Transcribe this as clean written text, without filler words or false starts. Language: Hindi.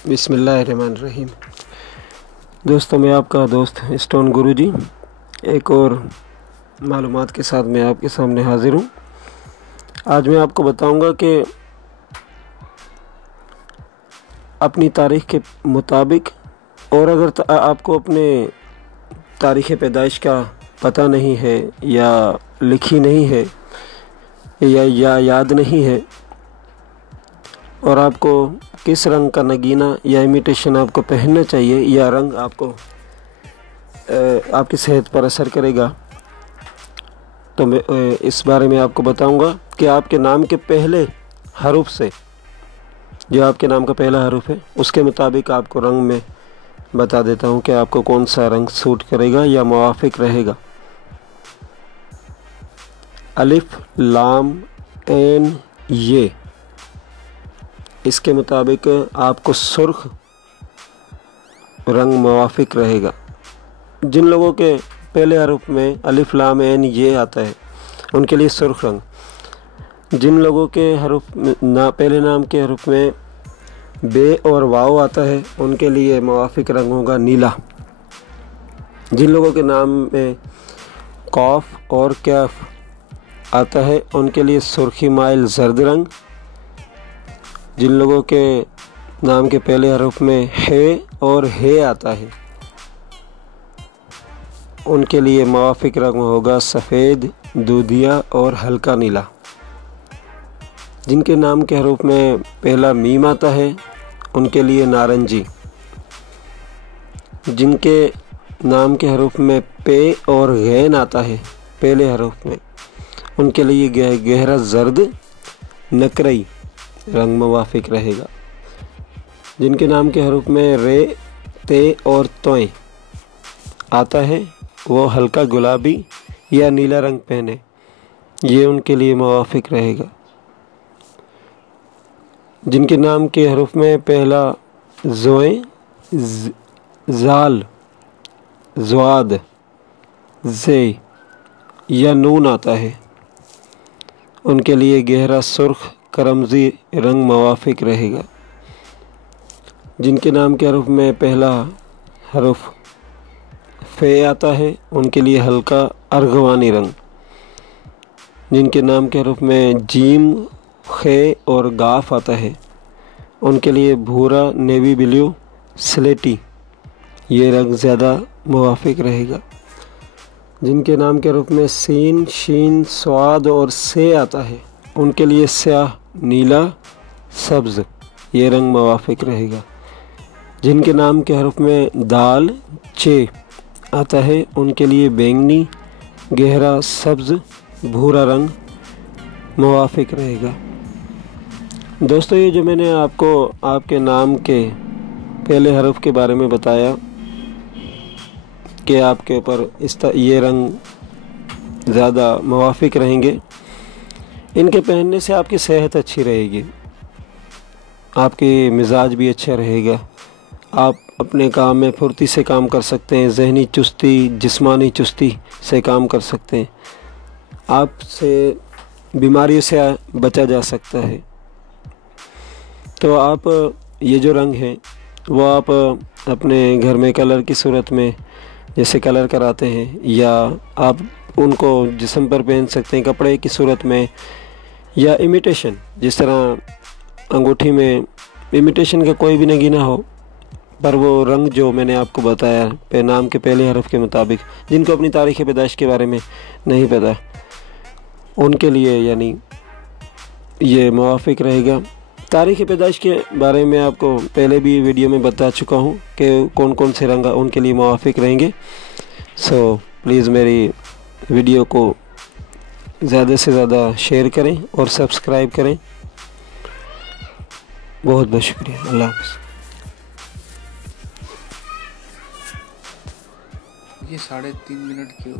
बिस्मिल्लाहिर्रहमानिर्रहीम। दोस्तों, मैं आपका दोस्त स्टोन गुरुजी एक और मालूमात के साथ मैं आपके सामने हाज़िर हूँ। आज मैं आपको बताऊंगा कि अपनी तारीख़ के मुताबिक, और अगर आपको अपने तारीख़ पैदाइश का पता नहीं है या लिखी नहीं है या याद नहीं है, और आपको किस रंग का नगीना या इमिटेशन आपको पहनना चाहिए या रंग आपको आपकी सेहत पर असर करेगा, तो मैं इस बारे में आपको बताऊंगा कि आपके नाम के पहले हरूफ से, जो आपके नाम का पहला हरूफ है, उसके मुताबिक आपको रंग में बता देता हूं कि आपको कौन सा रंग सूट करेगा या मुवाफिक रहेगा। अलिफ लाम ऐन ये, इसके मुताबिक आपको सुर्ख रंग मुवाफिक रहेगा। जिन लोगों के पहले हरूफ में अलिफ लाम ऐन ये आता है उनके लिए सुर्ख रंग। जिन लोगों के हरूफ पहले नाम के हरूफ में बे और वाव आता है उनके लिए मुवाफिक रंग होगा नीला। जिन लोगों के नाम में कौफ और कैफ आता है उनके लिए सुर्खी माइल जर्द रंग। जिन लोगों के नाम के पहले हरूफ में है और हे आता है उनके लिए मुवाफिक रंग होगा सफ़ेद, दूधिया और हल्का नीला। जिनके नाम के हरूफ में पहला मीम आता है उनके लिए नारंगी। जिनके नाम के हरूफ में पे और गैन आता है पहले हरूफ में, उनके लिए गहरा जर्द नकरई रंग मुवाफिक रहेगा। जिनके नाम के हरूफ में रे, ते और तोय आता है वो हल्का गुलाबी या नीला रंग पहने, ये उनके लिए मुवाफिक रहेगा। जिनके नाम के हरूफ में पहला ज़ोए, ज़ाल, ज़्वाद, ज़े या नून आता है उनके लिए गहरा सुर्ख करमज़ी रंग मुवाफिक रहेगा। जिनके नाम के हरूफ में पहला हरूफ फे आता है उनके लिए हल्का अर्गवानी रंग। जिनके नाम के हरूफ में जीम, खे और गाफ आता है उनके लिए भूरा, नेवी ब्लू, स्लेटी ये रंग ज़्यादा मुवाफिक रहेगा। जिनके नाम के हरूफ में सीन, शीन, स्वाद और से आता है उनके लिए स्याह, नीला, सब्ज़ ये रंग मुवाफिक रहेगा। जिनके नाम के हरूफ में दाल, चे आता है उनके लिए बैंगनी, गहरा सब्ज़, भूरा रंग मुवाफिक रहेगा। दोस्तों, ये जो मैंने आपको आपके नाम के पहले हरूफ के बारे में बताया कि आपके ऊपर ये रंग ज़्यादा मुवाफिक रहेंगे, इनके पहनने से आपकी सेहत अच्छी रहेगी, आपके मिजाज भी अच्छा रहेगा, आप अपने काम में फुर्ती से काम कर सकते हैं, जहनी चुस्ती, जिस्मानी चुस्ती से काम कर सकते हैं, आपसे बीमारियों से बचा जा सकता है। तो आप ये जो रंग हैं वो आप अपने घर में कलर की सूरत में जैसे कलर कराते हैं, या आप उनको जिस्म पर पहन सकते हैं कपड़े की सूरत में, या इमिटेशन, जिस तरह अंगूठी में इमिटेशन का कोई भी नगीना हो पर वो रंग जो मैंने आपको बताया पे नाम के पहले हरफ के मुताबिक, जिनको अपनी तारीख़ पैदाइश के बारे में नहीं पता उनके लिए यानी ये मुवाफिक रहेगा। तारीख़ पैदाइश के बारे में आपको पहले भी वीडियो में बता चुका हूँ कि कौन कौन से रंग उनके लिए मुवाफिक रहेंगे। सो प्लीज़ मेरी वीडियो को ज़्यादा से ज़्यादा शेयर करें और सब्सक्राइब करें। बहुत बहुत शुक्रिया। अल्लाह हाफ़िज़। ये 3.5 मिनट की